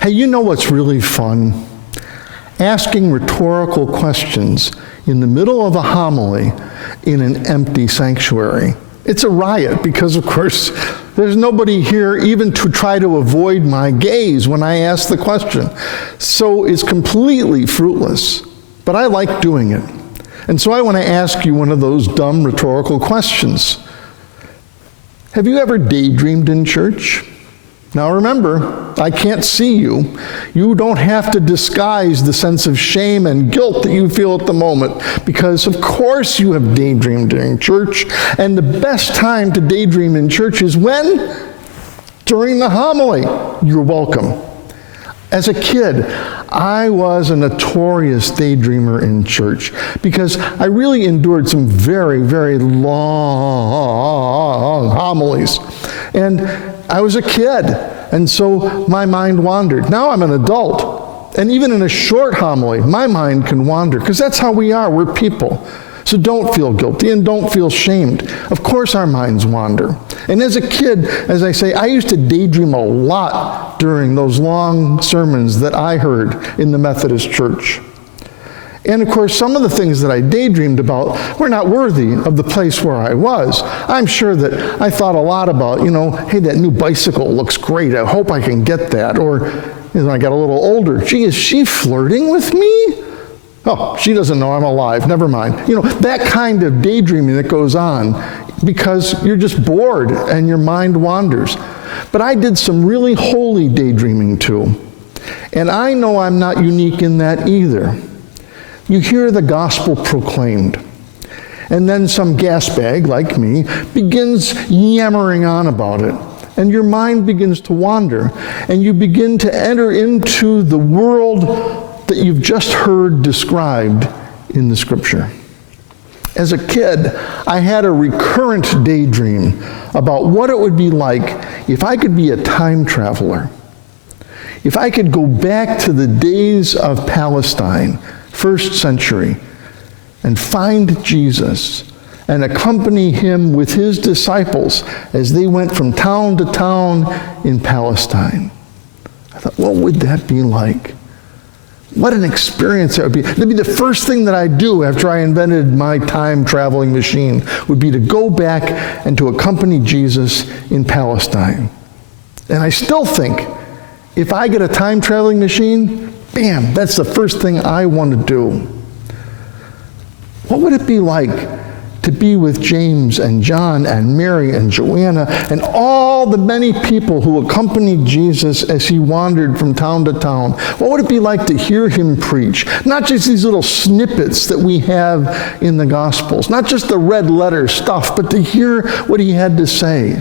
Hey, you know what's really fun? Asking rhetorical questions in the middle of a homily in an empty sanctuary. It's a riot because, of course, there's nobody here even to try to avoid my gaze when I ask the question. So it's completely fruitless, but I like doing it. And so I want to ask you one of those dumb rhetorical questions. Have you ever daydreamed in church? Now remember, I can't see you. You don't have to disguise the sense of shame and guilt that you feel at the moment, because of course you have daydreamed during church, and the best time to daydream in church is when? During the homily. You're welcome. As a kid, I was a notorious daydreamer in church because I really endured some very, very long homilies. And I was a kid, and so my mind wandered. Now I'm an adult, and even in a short homily, my mind can wander, because that's how we are. We're people. So don't feel guilty and don't feel shamed. Of course our minds wander. And as a kid, as I say, I used to daydream a lot during those long sermons that I heard in the Methodist Church. And of course, some of the things that I daydreamed about were not worthy of the place where I was. I'm sure that I thought a lot about, hey, that new bicycle looks great. I hope I can get that. Or when I got a little older, gee, is she flirting with me? Oh, she doesn't know I'm alive. Never mind. That kind of daydreaming that goes on because you're just bored and your mind wanders. But I did some really holy daydreaming too. And I know I'm not unique in that either. You hear the gospel proclaimed, and then some gasbag like me begins yammering on about it, and your mind begins to wander, and you begin to enter into the world that you've just heard described in the scripture. As a kid, I had a recurrent daydream about what it would be like if I could be a time traveler. If I could go back to the days of Palestine, 1st century, and find Jesus and accompany him with his disciples as they went from town to town in Palestine. I thought, what would that be like? What an experience that would be. That'd be the first thing that I'd do after I invented my time-traveling machine, would be to go back and to accompany Jesus in Palestine. And I still think, if I get a time-traveling machine, bam, that's the first thing I want to do. What would it be like to be with James and John and Mary and Joanna and all the many people who accompanied Jesus as he wandered from town to town? What would it be like to hear him preach? Not just these little snippets that we have in the Gospels, not just the red letter stuff, but to hear what he had to say.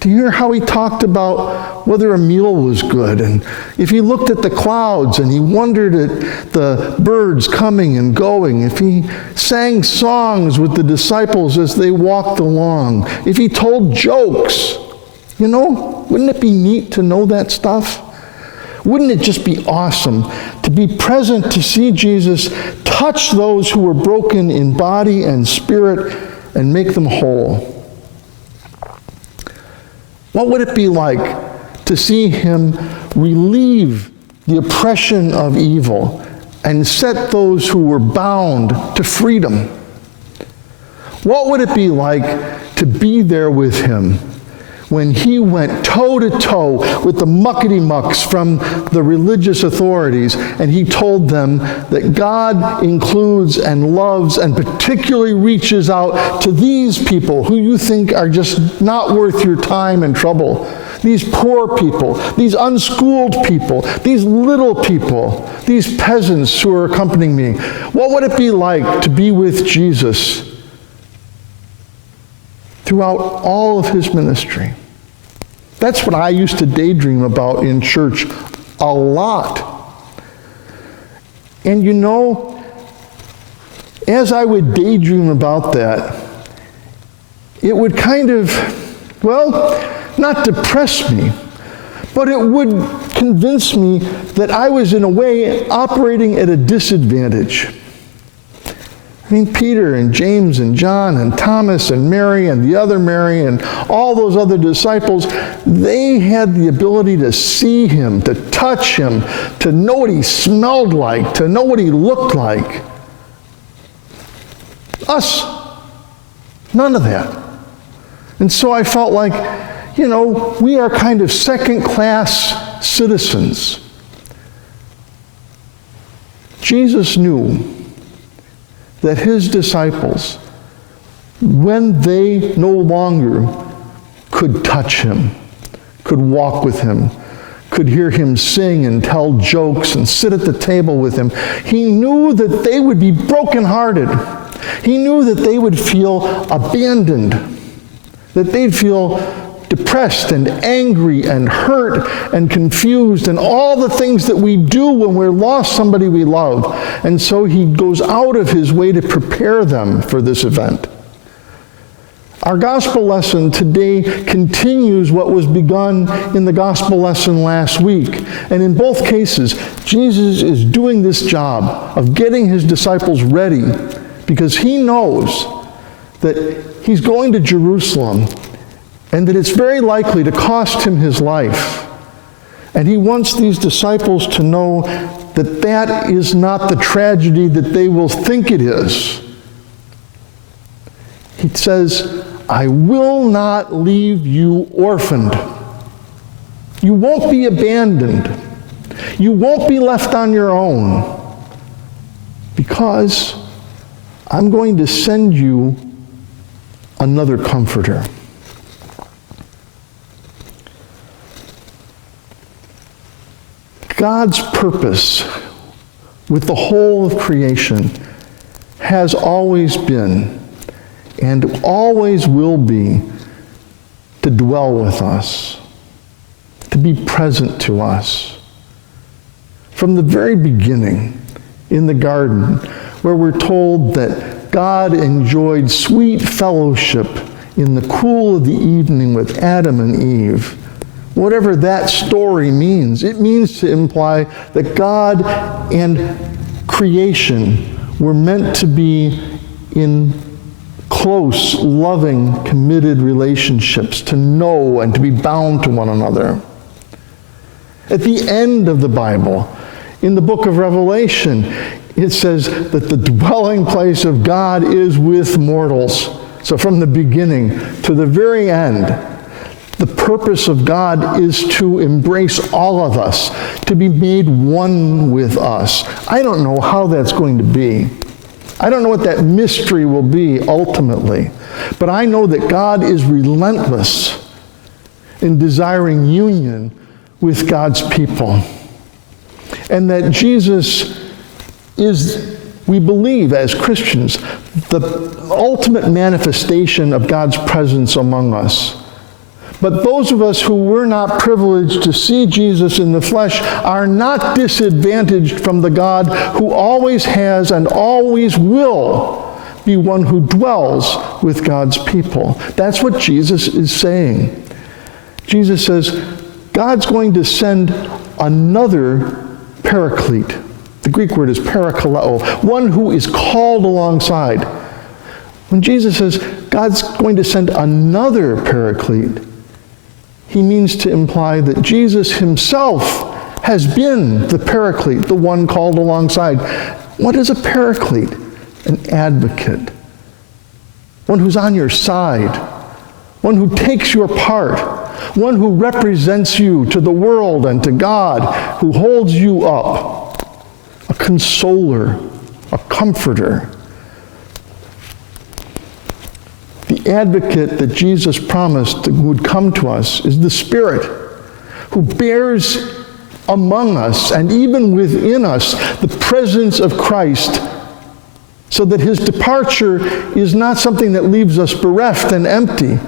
To hear how he talked about whether a meal was good, and if he looked at the clouds and he wondered at the birds coming and going, if he sang songs with the disciples as they walked along, if he told jokes, wouldn't it be neat to know that stuff? Wouldn't it just be awesome to be present to see Jesus touch those who were broken in body and spirit and make them whole? What would it be like to see him relieve the oppression of evil and set those who were bound to freedom? What would it be like to be there with him when he went toe-to-toe with the muckety-mucks from the religious authorities, and he told them that God includes and loves and particularly reaches out to these people who you think are just not worth your time and trouble. These poor people, these unschooled people, these little people, these peasants who are accompanying me. What would it be like to be with Jesus throughout all of his ministry? That's what I used to daydream about in church a lot. And as I would daydream about that, it would kind of, not depress me, but it would convince me that I was in a way operating at a disadvantage. I mean, Peter and James and John and Thomas and Mary and the other Mary and all those other disciples, they had the ability to see him, to touch him, to know what he smelled like, to know what he looked like. Us, none of that. And so I felt like, we are kind of second-class citizens. Jesus knew that his disciples, when they no longer could touch him, could walk with him, could hear him sing and tell jokes and sit at the table with him, he knew that they would be brokenhearted. He knew that they would feel abandoned, that they'd feel depressed and angry and hurt and confused and all the things that we do when we're lost somebody we love. And so he goes out of his way to prepare them for this event. Our gospel lesson today continues what was begun in the gospel lesson last week. And in both cases, Jesus is doing this job of getting his disciples ready because he knows that he's going to Jerusalem and that it's very likely to cost him his life. And he wants these disciples to know that that is not the tragedy that they will think it is. He says, I will not leave you orphaned. You won't be abandoned. You won't be left on your own because I'm going to send you another comforter. God's purpose with the whole of creation has always been and always will be to dwell with us, to be present to us. From the very beginning in the garden, where we're told that God enjoyed sweet fellowship in the cool of the evening with Adam and Eve, whatever that story means, it means to imply that God and creation were meant to be in close, loving, committed relationships, to know and to be bound to one another. At the end of the Bible, in the book of Revelation, it says that the dwelling place of God is with mortals. So from the beginning to the very end, the purpose of God is to embrace all of us, to be made one with us. I don't know how that's going to be. I don't know what that mystery will be ultimately. But I know that God is relentless in desiring union with God's people. And that Jesus is, we believe as Christians, the ultimate manifestation of God's presence among us. But those of us who were not privileged to see Jesus in the flesh are not disadvantaged from the God who always has and always will be one who dwells with God's people. That's what Jesus is saying. Jesus says, God's going to send another paraclete. The Greek word is parakaleo, one who is called alongside. When Jesus says God's going to send another paraclete, he means to imply that Jesus himself has been the paraclete, the one called alongside. What is a paraclete? An advocate. One who's on your side. One who takes your part. One who represents you to the world and to God, who holds you up. A consoler, a comforter. The advocate that Jesus promised would come to us is the Spirit, who bears among us and even within us the presence of Christ, so that his departure is not something that leaves us bereft and empty,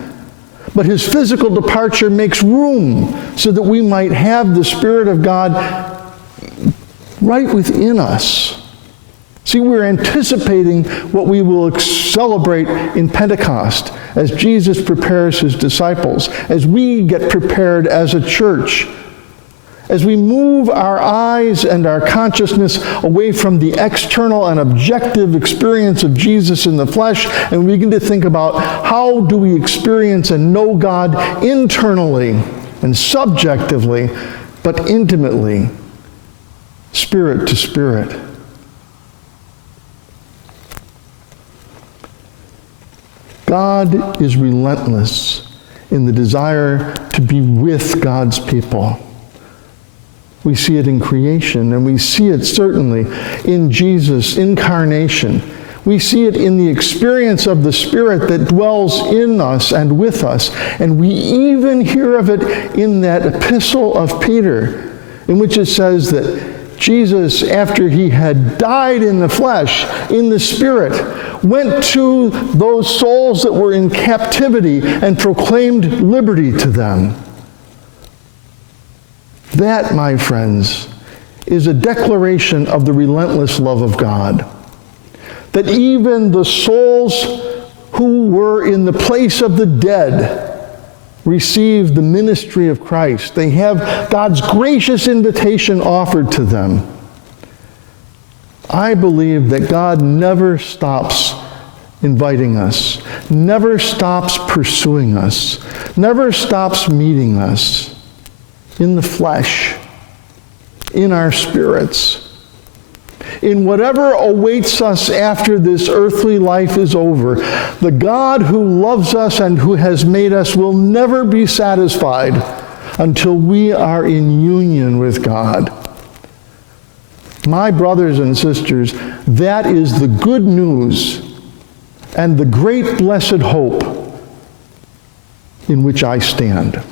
but his physical departure makes room so that we might have the Spirit of God right within us. See, we're anticipating what we will celebrate in Pentecost as Jesus prepares his disciples, as we get prepared as a church, As we move our eyes and our consciousness away from the external and objective experience of Jesus in the flesh, and we begin to think about how do we experience and know God internally and subjectively, but intimately, spirit to spirit. God is relentless in the desire to be with God's people. We see it in creation, and we see it certainly in Jesus' incarnation. We see it in the experience of the Spirit that dwells in us and with us. And we even hear of it in that epistle of Peter, in which it says that Jesus, after he had died in the flesh, in the Spirit, went to those souls that were in captivity and proclaimed liberty to them. That, my friends, is a declaration of the relentless love of God. That even the souls who were in the place of the dead receive the ministry of Christ. They have God's gracious invitation offered to them. I believe that God never stops inviting us, never stops pursuing us, never stops meeting us. In the flesh, in our spirits, in whatever awaits us after this earthly life is over, the God who loves us and who has made us will never be satisfied until we are in union with God. My brothers and sisters, that is the good news and the great blessed hope in which I stand.